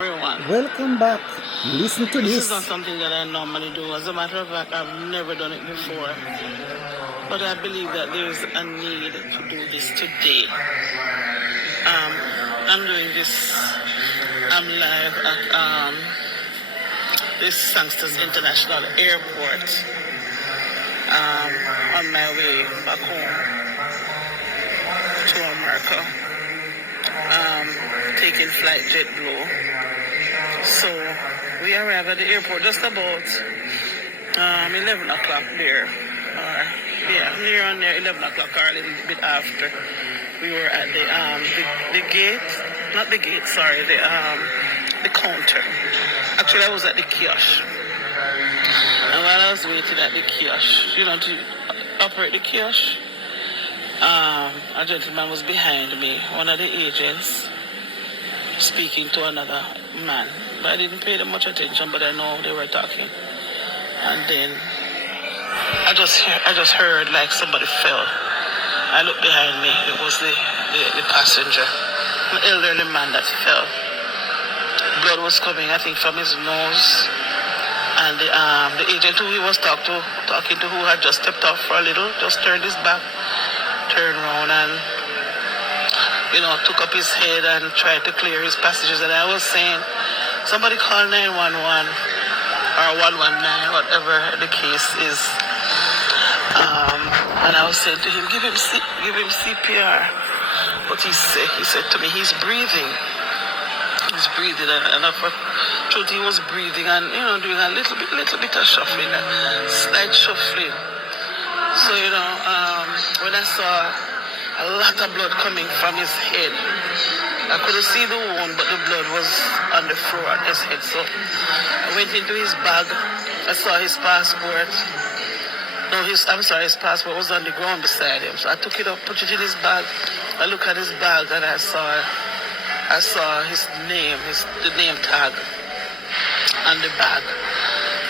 Everyone. Welcome back. Listen to This this. is not something that I normally do. As a matter of fact, I've never done it before. But I believe that there is a need to do this today. I'm doing this. I'm live at this Sangster's International Airport on my way back home to America. Taking flight JetBlue. So we arrived at the airport just about 11 o'clock there. Near on there, 11 o'clock or a little bit after. We were at the gate, not the gate, sorry, the counter. Actually, I was at the kiosk. And while I was waiting at the kiosk, to operate the kiosk, a gentleman was behind me, one of the agents, speaking to another man. But I didn't pay them much attention, but I know they were talking. And then I just heard like somebody fell. I looked behind me. It was the passenger, an elderly man that fell. Blood was coming, I think, from his nose. And the agent who he was talking to, who had just stepped off for a little, just turned his back, turned around, and took up his head and tried to clear his passages. And I was saying, somebody call 911 or 119, whatever the case is. And I was saying to him, give him CPR. But he said to me, he's breathing. He's breathing, and for truth, he was breathing and doing a little bit of shuffling, a slight shuffling. So when I saw a lot of blood coming from his head, I couldn't see the wound, but the blood was on the floor on his head. So I went into his bag. I saw his passport. His passport was on the ground beside him. So I took it up, put it in his bag. I looked at his bag and I saw his name, the name tag on the bag.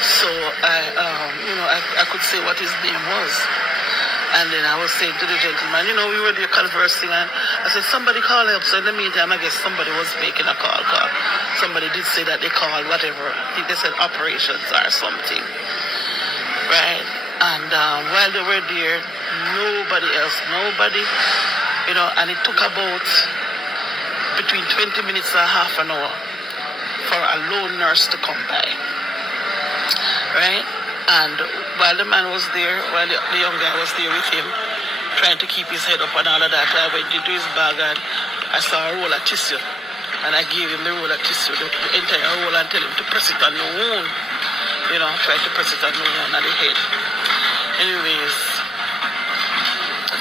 So I could say what his name was. And then I was saying to the gentleman, we were there conversing, and I said, somebody call help. So in the meantime, I guess somebody was making a call. Somebody did say that they called whatever. I think they said operations or something. Right? And while they were there, nobody, and it took about between 20 minutes and half an hour for a lone nurse to come by. Right? And while the man was there, while the young guy was there with him, trying to keep his head up and all of that, I went into his bag and I saw a roll of tissue. And I gave him the roll of tissue, the entire roll, and tell him to press it on the wound. Try to press it on the wound on the head. Anyways,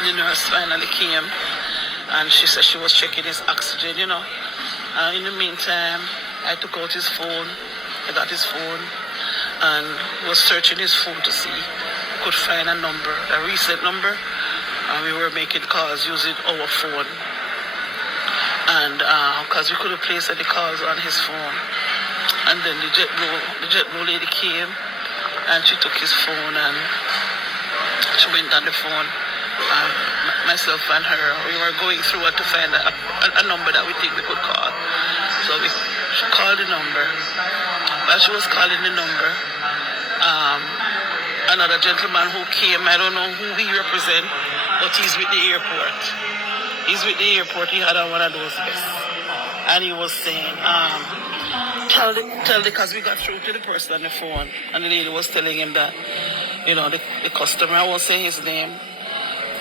the nurse finally came and she said she was checking his oxygen, In the meantime, I took out his phone. I got his phone and was searching his phone to see if I could find a number, a recent number, and we were making calls using our phone, and because we couldn't place any calls on his phone. And then the JetBlue lady came and she took his phone and she went on the phone. Myself and her, we were going through it to find a number that we think we could call. So she called the number. While she was calling the number, another gentleman who came, I don't know who he represents, but he's with the airport. He's with the airport. He had on one of those vests. And he was saying, tell because we got through to the person on the phone, and the lady was telling him that, the customer, I won't say his name,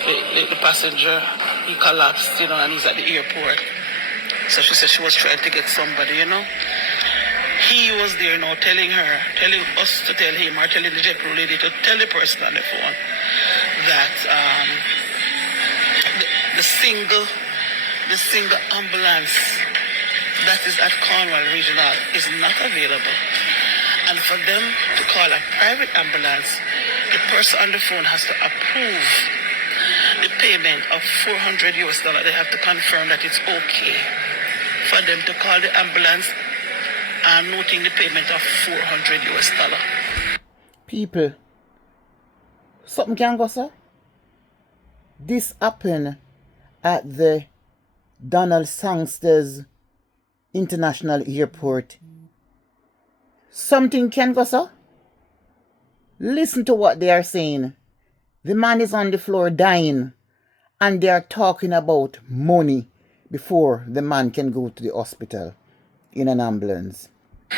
the passenger, he collapsed, and he's at the airport. So she said she was trying to get somebody, He was there now telling us to tell him, or telling the JetBlue lady to tell the person on the phone that the single ambulance that is at Cornwall Regional is not available. And for them to call a private ambulance, the person on the phone has to approve the payment of $400 US. They have to confirm that it's okay for them to call the ambulance and noting the payment of $400 US. People, something can go, sir. This happened at the Donald Sangster's International Airport. Something can go, sir. Listen to what they are saying. The man is on the floor dying, and they are talking about money before the man can go to the hospital in an ambulance.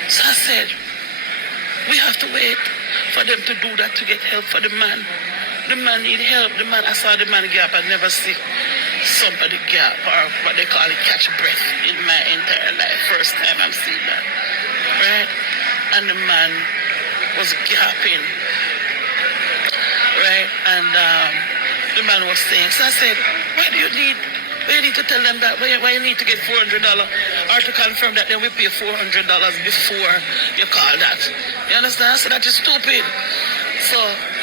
So I said, we have to wait for them to do that to get help for the man. The man need help. The man, I saw the man gap. I never see somebody gap or what they call it catch breath in my entire life. First time I'm seeing that. Right? And the man was gapping. Right? And the man was saying, so I said, why do you need to tell them that? Why you need to get $400 or to confirm that then we pay $400 before you call that? You understand? So that is stupid. So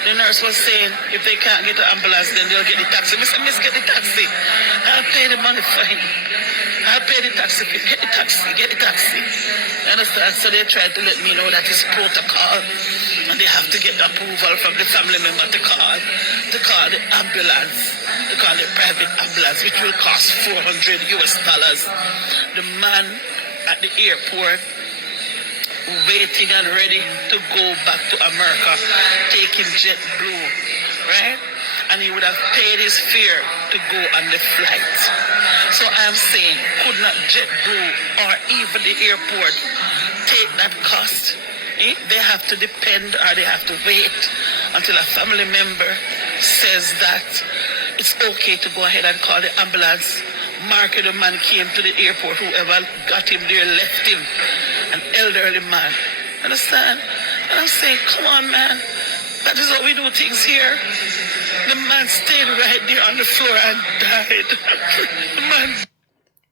the nurse was saying if they can't get the ambulance then they'll get the taxi. I said, miss, get the taxi. I'll pay the money for him. I'll pay the taxi. Get the taxi. Get the taxi. You understand? So they tried to let me know that it's protocol and they have to get the approval from the family member to call the ambulance. They call it private ambulance, which will cost $400 US. The man at the airport waiting and ready to go back to America, taking JetBlue, right? And he would have paid his fare to go on the flight. So I'm saying, could not JetBlue or even the airport take that cost? They have to depend or they have to wait until a family member says that it's okay to go ahead and call the ambulance. Mark, the man came to the airport, whoever got him there left him. An elderly man. Understand? And I'm saying, come on, man. That is how we do things here. The man stayed right there on the floor and died. The man.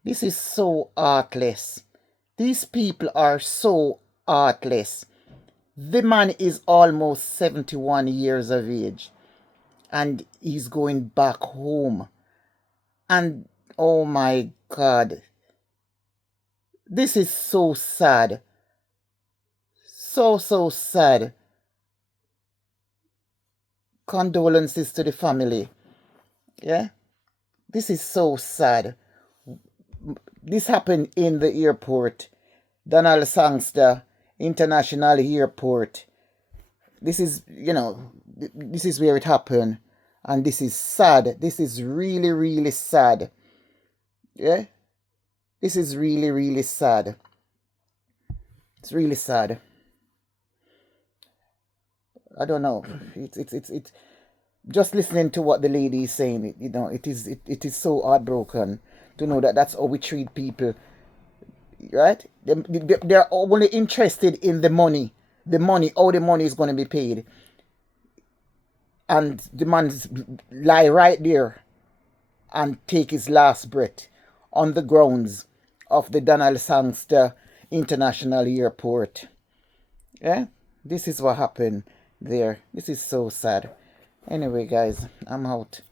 This is so heartless. These people are so heartless. The man is almost 71 years of age. And he's going back home. And, oh my God. This is so sad. So sad. Condolences to the family. Yeah? This is so sad. This happened in the airport. Donald Sangster International Airport. This is, this is where it happened. And this is sad. This is really, really sad. Yeah? This is really, really sad. It's really sad. I don't know. It's just listening to what the lady is saying. It is so heartbroken to know that that's how we treat people. Right? They're only interested in the money. The money, how the money is going to be paid. And the man lie right there and take his last breath on the grounds of the Donald Sangster International Airport. Yeah? This is what happened there. This is so sad. Anyway, guys, I'm out.